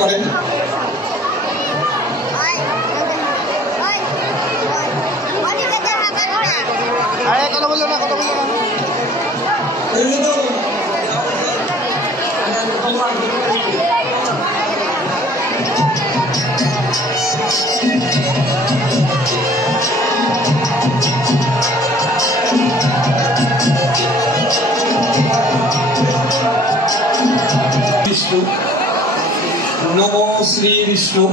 করেন। কথা বললো না, কথা বললো না। বিষ্ণু নমো শ্রী বিষ্ণু,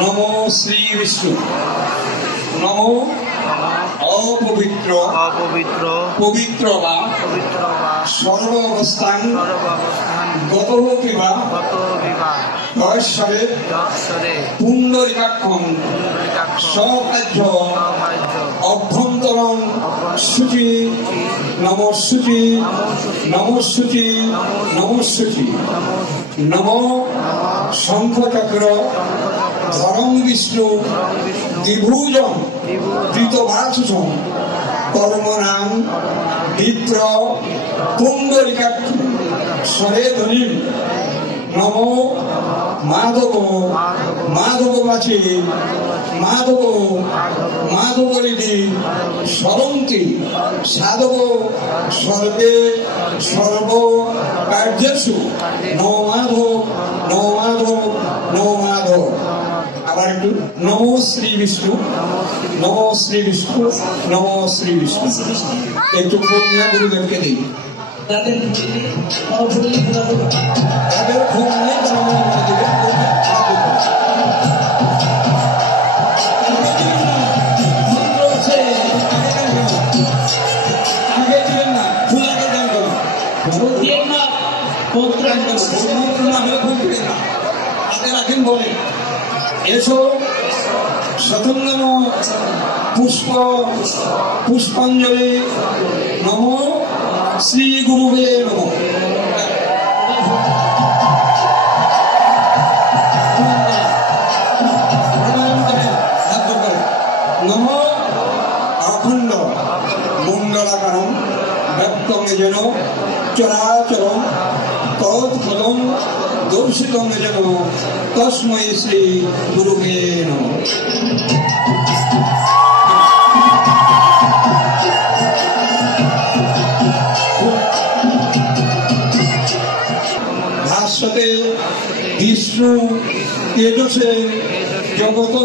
নমো শ্রী বিষ্ণু, নমো অপবিত্র পবিত্র বা সর্ব অবস্থান গত বিবা দর্শরে পুণ্ডরিকাক্ষং সকার্য অভ্যন্তরং শুচি নমঃশুচি নমঃশুচি নমঃশুচি নমো শঙ্খচক্র ধরং বিষ্ণু দ্বিভুজং ধৃতবাসুষং কর্মনাং বিপ্র পুণ্ডরিকাক্ষ স্বরে ধ্বনিম নমো মাধব মাধববাচী মাধব মাধবরিদি স্মরন্তি সাধব সর্বে সর্ব কার্যেষু নমো মাধব নমো মাধব নমো মাধব। আবার একটু নমো শ্রী বিষ্ণু, নমো শ্রী বিষ্ণু, নমো শ্রী বিষ্ণু। একটু কন্যা গুরুদেবকে দিই। তাদের ঘুম নেই, বলে এসো শতঙ্গন পুষ্প পুষ্পাঞ্জলি নমো শ্রী গুরুবে নমঃ। নমো অখণ্ড মণ্ডলাকারম ব্যক্তং যেন চরাচরম তৎফলম দর্শিতং যেন তস্मै শ্রী গুরুবে নমঃ। ভাষ্যতে বিষ্ণু তেজসে জগত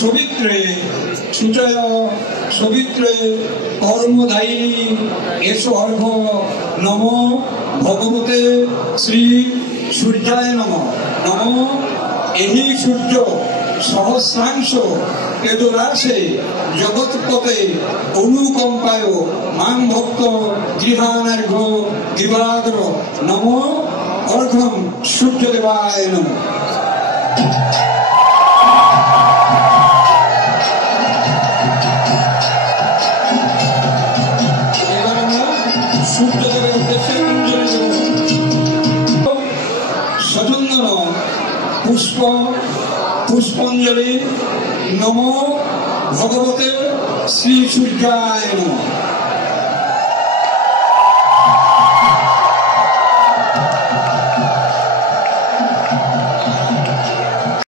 সবিত্রে সূচয় সবিত্রে কর্মদায়িনী এস অর্ঘ নম ভগবতে শ্রী সূর্যায় নম। নম এই সূর্য সহস্রাংশ তেজরাশে জগৎপতে অনুকম্পায় মাং ভক্ত গৃহানার্ঘ দিবাগ্র নম অর্ঘ্যম সূর্যদেবায় নম। এবার আমরা সূর্যদেবের উদ্দেশ্যে সচন্দন পুষ্প পুষ্পাঞ্জলি নমো ভগবতে শ্রী সূর্যায় নমঃ।